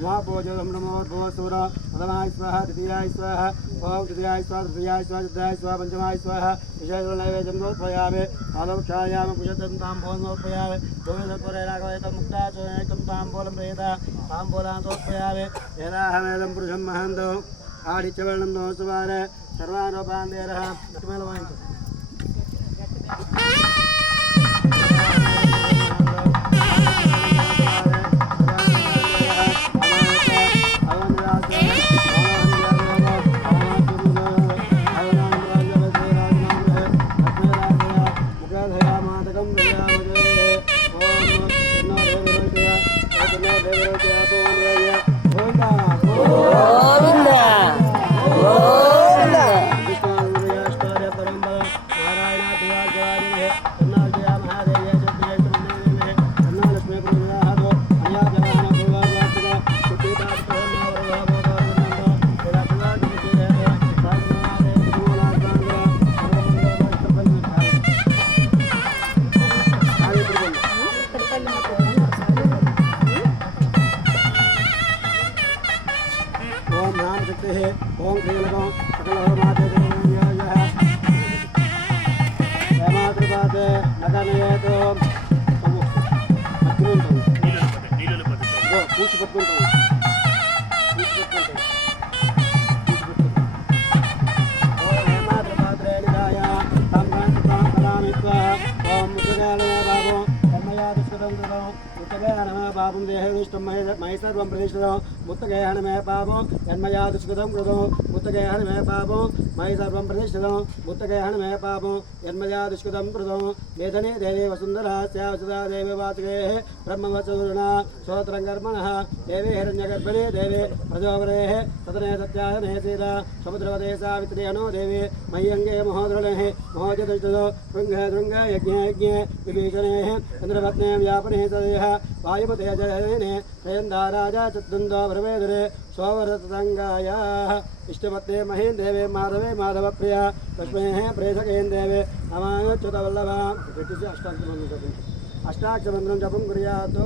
उमापूजो नमो भूसूर प्रथमाय स्वाहा द्वितीयाय स्वाहा ओम तृतीयाय स्वाहा तृतीयाय स्वाहा चतुर्थाय स्वाहा पंचमाय स्वाहा विशेषनैवेद्यं समर्पयामि आलोक्षायामि कुशतं ताम्बूलं समर्पयामि गोविन्दपुरेणागवयतं मुक्ताचोनेकं ताम्बूलं प्रेता ताम्बूलान् समर्पयामि यदाहमेदं पुरुषं महन्तो आदित्यवर्णं नमस्वार सर्वानोपान् देरः ओम श्रीलको सकलहरमाते नगनयेतो पूछ पట్టుకుంటాం ఓం హేమాద్రపాత్రే నిదాయ సంగంతం కలామిత్వ ఓం ముద్రగాలన బాబు కర్మయాదుష్కృతం కృతం ముత్తగేహనమే పాపం దేహదుష్టం మై సర్వం ప్రతిష్ఠితం ముత్తగేహనమే పాపం జన్మయాదుష్కృతం కృతం ముత్తగేహనమే పాపం మై సర్వం ప్రతిష్ఠితం ముత్తగేహనమే పాపం జన్మయాదుష్కృతం కృతం వేదనే దేవీ వసుంధరాస్యావసుదా దేవి వాతుకే బ్రహ్మవచూర్ణ శ్రోత్రం కర్మణః దేవీ హిరణ్యగర్భిణీ దేవి ప్రజోవరే సదనే సత్యాయనే సీత సముద్రవదే సావిత్రి అనో దేవి మయ్యంగే మహోదృణే మహోజదుష్టో శృంగే శృంగే యజ్ఞే యజ్ఞే విభీషణే ఇంద్రపత్నే వ్యాపనే సదేహ వాయుపతే జయనే జయందారాజా చతుందో బ్రవేదురే సోవరతంగాయ ఇష్టపత్నే మహీం దేవే మాధవే మాధవ ప్రియ లక్ష్మే ప్రేషకేం దేవే నమాచ్యుత వల్లభ అష్టాక్షరమంత్రం జపం కుర్యాత్